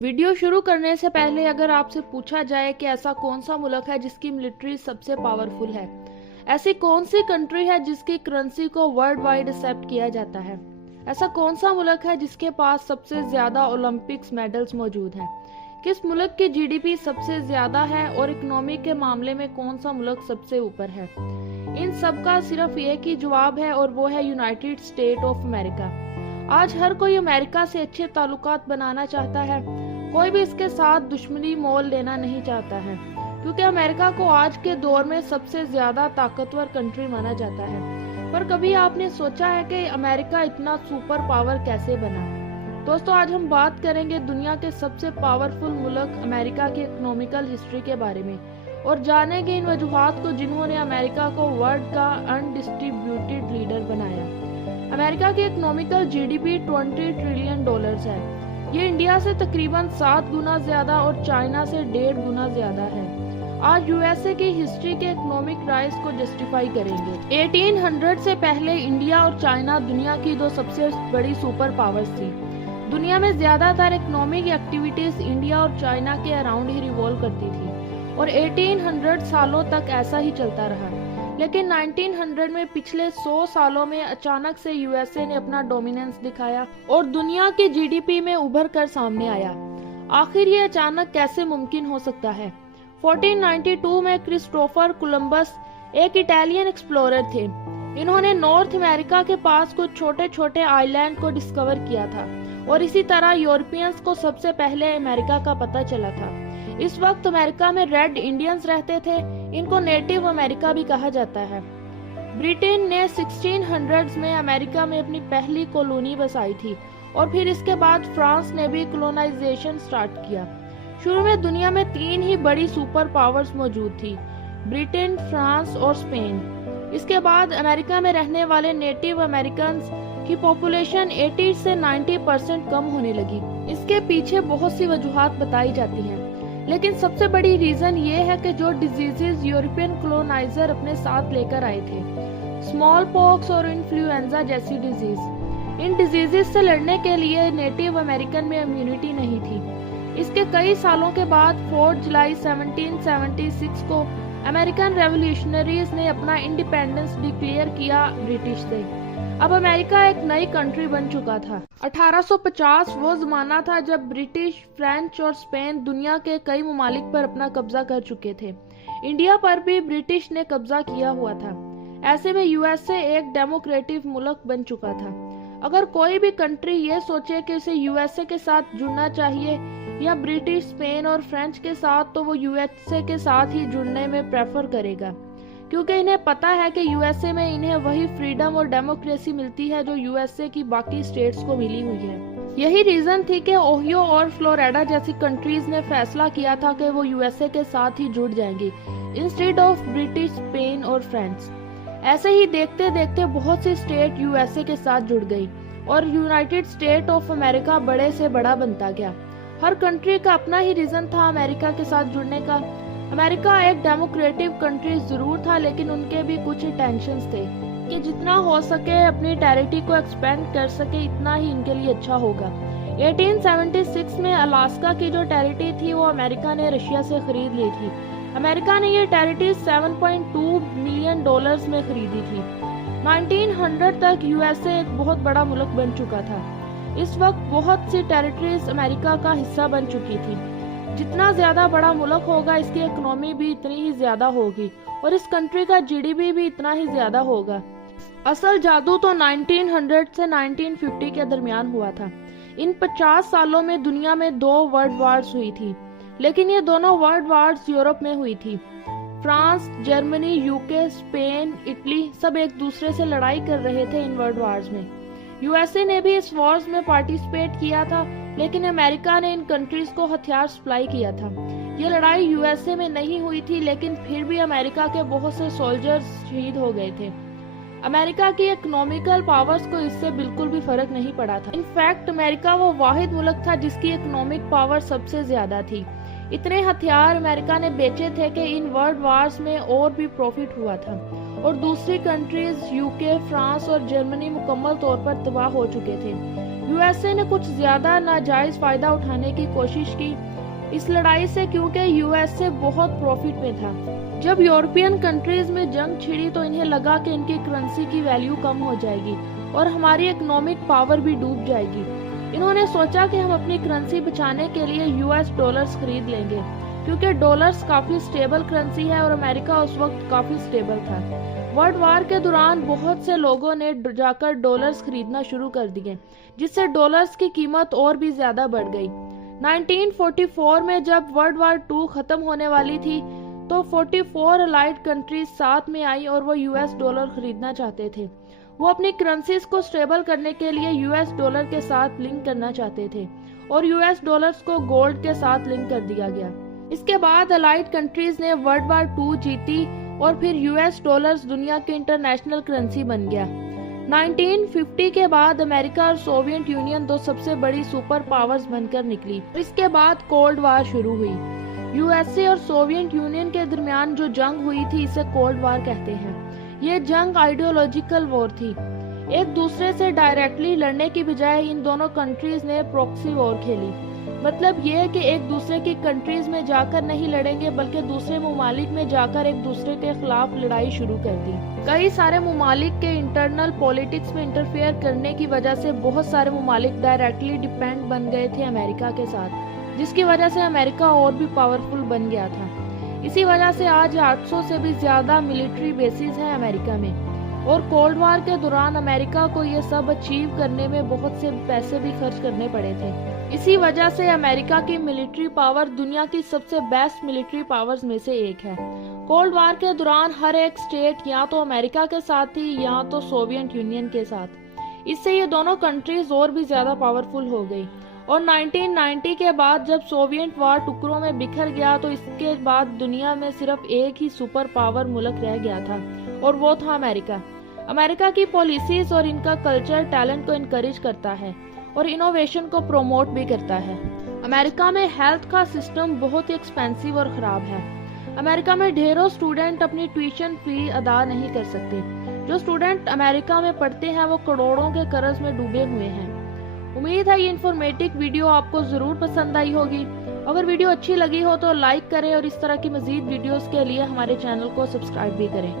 Video शुरू करने से पहले अगर आपसे पूछा जाए कि ऐसा कौन सा मुल्क है जिसकी मिलिट्री सबसे पावरफुल है, ऐसी कौन सी कंट्री है जिसकी करेंसी को वर्ल्ड वाइड एक्सेप्ट किया जाता है, ऐसा कौन सा मुल्क है जिसके पास सबसे ज्यादा ओलंपिक्स मेडल्स मौजूद हैं, किस मुल्क की जीडीपी सबसे ज्यादा है और इकोनॉमी के मामले में कौन सा मुल्क सबसे ऊपर है, इन सब का सिर्फ एक ही जवाब है और वो है यूनाइटेड स्टेट ऑफ अमेरिका। आज हर कोई अमेरिका से अच्छे ताल्लुकात बनाना चाहता है, कोई भी इसके साथ दुश्मनी मोल लेना नहीं चाहता है, क्योंकि अमेरिका को आज के दौर में सबसे ज्यादा ताकतवर कंट्री माना जाता है। पर कभी आपने सोचा है कि अमेरिका इतना सुपर पावर कैसे बना? दोस्तों, आज हम बात करेंगे दुनिया के सबसे पावरफुल मुल्क अमेरिका की इकोनॉमिकल हिस्ट्री के बारे में और जानेंगे इन वजूहात को जिन्होंने अमेरिका को वर्ल्ड का अनडिस्ट्रीब्यूटेड लीडर बनाया। अमेरिका की इकोनॉमिकल जीडीपी $20 ट्रिलियन है। ये इंडिया से तकरीबन 7 गुना ज्यादा और चाइना से 1.5 गुना ज्यादा है। आज यूएसए की हिस्ट्री के इकोनॉमिक राइज को जस्टिफाई करेंगे। 1800 से पहले इंडिया और चाइना दुनिया की दो सबसे बड़ी सुपर पावर्स थी। दुनिया में ज्यादातर इकोनॉमिक एक्टिविटीज इंडिया और चाइना के अराउंड ही रिवॉल्व करती थी और 1800 सालों तक ऐसा ही चलता रहा। लेकिन 1900 में पिछले 100 सालों में अचानक से यूएसए ने अपना डोमिनेंस दिखाया और दुनिया की जीडीपी में उभर कर सामने आया। आखिर ये अचानक कैसे मुमकिन हो सकता है? 1492 में क्रिस्टोफर कोलंबस एक इटालियन एक्सप्लोरर थे। इन्होंने नॉर्थ अमेरिका के पास कुछ छोटे छोटे आइलैंड को डिस्कवर किया था और इसी तरह यूरोपियंस को सबसे पहले अमेरिका का पता चला था। इस वक्त अमेरिका में रेड इंडियंस रहते थे, इनको नेटिव अमेरिका भी कहा जाता है। ब्रिटेन ने 1600s में अमेरिका में अपनी पहली कॉलोनी बसाई थी और फिर इसके बाद फ्रांस ने भी कॉलोनाइजेशन स्टार्ट किया। शुरू में दुनिया में 3 ही बड़ी सुपर पावर्स मौजूद थी, ब्रिटेन, फ्रांस और स्पेन। इसके बाद अमेरिका में रहने वाले नेटिव अमेरिकन की पॉपुलेशन 80 से 90% कम होने लगी। इसके पीछे बहुत सी वजूहात बताई जाती हैं, लेकिन सबसे बड़ी रीजन ये है कि जो डिजीजेस यूरोपियन कॉलोनाइजर अपने साथ लेकर आए थे, स्मॉल पॉक्स और इन्फ्लुएंजा जैसी डिजीज, इन डिजीजेस से लड़ने के लिए नेटिव अमेरिकन में इम्यूनिटी नहीं थी। इसके कई सालों के बाद 4 जुलाई 1776 को अमेरिकन रेवोल्यूशनरीज ने अपना इंडिपेंडेंस डिक्लेयर किया ब्रिटिश से। अब अमेरिका एक नई कंट्री बन चुका था। 1850 वो जमाना था जब ब्रिटिश, फ्रेंच और स्पेन दुनिया के कई ममालिक पर अपना कब्जा कर चुके थे। इंडिया पर भी ब्रिटिश ने कब्जा किया हुआ था। ऐसे में यूएसए एक डेमोक्रेटिक मुल्क बन चुका था। अगर कोई भी कंट्री ये सोचे कि उसे यूएसए के साथ जुड़ना चाहिए या ब्रिटिश, स्पेन और फ्रेंच के साथ, तो वो यूएसए के साथ ही जुड़ने में प्रेफर करेगा, क्योंकि इन्हें पता है कि यूएसए में इन्हें वही फ्रीडम और डेमोक्रेसी मिलती है जो यूएसए की बाकी स्टेट्स को मिली हुई है। यही रीजन थी कि ओहियो और फ्लोरिडा जैसी कंट्रीज ने फैसला किया था कि वो यूएसए के साथ ही जुड़ जाएंगी इंस्टेड ऑफ ब्रिटिश, स्पेन और फ्रांस। ऐसे ही देखते देखते बहुत सी स्टेट यूएसए के साथ जुड़ गई और यूनाइटेड स्टेट ऑफ अमेरिका बड़े से बड़ा बनता गया। हर कंट्री का अपना ही रीजन था अमेरिका के साथ जुड़ने का। अमेरिका एक डेमोक्रेटिक कंट्री जरूर था, लेकिन उनके भी कुछ टेंशन्स थे कि जितना हो सके अपनी टेरिटरी को एक्सपेंड कर सके, इतना ही इनके लिए अच्छा होगा। 1876 में अलास्का की जो टेरिटरी थी वो अमेरिका ने रशिया से खरीद ली थी। अमेरिका ने ये टेरिटरी $7.2 मिलियन में खरीदी थी। 1900 तक यूएसए एक बहुत बड़ा मुल्क बन चुका था। इस वक्त बहुत सी टेरिटरीज अमेरिका का हिस्सा बन चुकी थी। जितना ज्यादा बड़ा मुल्क होगा, इसकी इकोनॉमी भी इतनी ही ज्यादा होगी और इस कंट्री का जीडीपी भी इतना ही ज्यादा होगा। असल जादू तो 1900 से 1950 के दरमियान हुआ था। इन 50 सालों में दुनिया में 2 वर्ल्ड वार्स हुई थी, लेकिन ये दोनों वर्ल्ड वार्स यूरोप में हुई थी। France, Germany, UK, Spain, Italy सब एक दूसरे से लड़ाई कर रहे थे इन वर्ल्ड वार्स में। यूएसए ने भी इस वॉर्स में पार्टिसिपेट किया था, लेकिन अमेरिका ने इन कंट्रीज को हथियार सप्लाई किया था। ये लड़ाई यूएसए में नहीं हुई थी, लेकिन फिर भी अमेरिका के बहुत से सोल्जर्स शहीद हो गए थे। अमेरिका की इकोनॉमिकल पावर्स को इससे बिल्कुल भी फर्क नहीं पड़ा था। इनफैक्ट अमेरिका वो वाहिद मुल्क था जिसकी इकोनॉमिक पावर सबसे ज्यादा थी। इतने हथियार अमेरिका ने बेचे थे कि इन वर्ल्ड वार्स में और भी प्रॉफिट हुआ था और दूसरी कंट्रीज यूके, फ्रांस और जर्मनी मुकम्मल तौर पर तबाह हो चुके थे। यूएसए ने कुछ ज्यादा नाजायज फायदा उठाने की कोशिश की इस लड़ाई से, क्योंकि यूएसए बहुत प्रॉफिट में था। जब यूरोपियन कंट्रीज में जंग छिड़ी तो इन्हें लगा कि इनकी करेंसी की वैल्यू कम हो जाएगी और हमारी इकोनॉमिक पावर भी डूब जाएगी। इन्होंने सोचा कि हम अपनी करेंसी बचाने के लिए यूएस डॉलर्स खरीद लेंगे, क्योंकि डॉलर्स काफी स्टेबल करेंसी है और अमेरिका उस वक्त काफी स्टेबल था। वर्ल्ड वार के दौरान बहुत से लोगों ने जाकर डॉलर्स खरीदना शुरू कर दिए, जिससे डॉलर्स की कीमत और भी ज्यादा बढ़ गई। 1944 में जब वर्ल्ड वार 2 खत्म होने वाली थी तो 44 अलाइड कंट्रीज साथ में आई और वो यूएस डॉलर खरीदना चाहते थे। वो अपनी करेंसीज को स्टेबल करने के लिए यूएस डॉलर के साथ लिंक करना चाहते थे और यूएस डॉलर्स को गोल्ड के साथ लिंक कर दिया गया। इसके बाद अलाइड कंट्रीज ने वर्ल्ड वार 2 जीती और फिर यूएस डॉलर्स दुनिया की इंटरनेशनल करेंसी बन गया। 1950 के बाद अमेरिका और सोवियत यूनियन दो सबसे बड़ी सुपर पावर्स बनकर निकली। इसके बाद कोल्ड वार शुरू हुई। यूएसए और सोवियत यूनियन के दरमियान जो जंग हुई थी इसे कोल्ड वार कहते हैं। ये जंग आइडियोलॉजिकल वॉर थी। एक दूसरे से डायरेक्टली लड़ने की बजाय इन दोनों कंट्रीज ने प्रॉक्सी वॉर खेली। मतलब ये कि एक दूसरे की कंट्रीज में जाकर नहीं लड़ेंगे बल्कि दूसरे ममालिक में जाकर एक दूसरे के खिलाफ लड़ाई शुरू कर दी। कई सारे ममालिक के इंटरनल पॉलिटिक्स में इंटरफेयर करने की वजह से बहुत सारे ममालिक डायरेक्टली डिपेंड बन गए थे अमेरिका के साथ, जिसकी वजह से अमेरिका और भी पावरफुल बन गया था। इसी वजह से आज 800 से भी ज्यादा मिलिट्री बेसिस हैं अमेरिका में। और कोल्ड वार के दौरान अमेरिका को ये सब अचीव करने में बहुत से पैसे भी खर्च करने पड़े थे। इसी वजह से अमेरिका की मिलिट्री पावर दुनिया की सबसे बेस्ट मिलिट्री पावर्स में से एक है। कोल्ड वार के दौरान हर एक स्टेट या तो अमेरिका के साथ थी या तो सोवियत यूनियन के साथ। इससे ये दोनों कंट्रीज और भी ज्यादा पावरफुल हो गई। और 1990 के बाद जब सोवियत वार टुकड़ों में बिखर गया तो इसके बाद दुनिया में सिर्फ एक ही सुपर पावर मुल्क रह गया था और वो था अमेरिका। अमेरिका की पॉलिसीज और इनका कल्चर टैलेंट को इनकरेज करता है और इनोवेशन को प्रमोट भी करता है। अमेरिका में हेल्थ का सिस्टम बहुत ही एक्सपेंसिव और खराब है। अमेरिका में ढेरों स्टूडेंट अपनी ट्यूशन फी अदा नहीं कर सकते। जो स्टूडेंट अमेरिका में पढ़ते हैं वो करोड़ों के कर्ज में डूबे हुए हैं। उम्मीद है ये इन्फॉर्मेटिव वीडियो आपको जरूर पसंद आई होगी। अगर वीडियो अच्छी लगी हो तो लाइक करें और इस तरह की मजीद वीडियोस के लिए हमारे चैनल को सब्सक्राइब भी करें।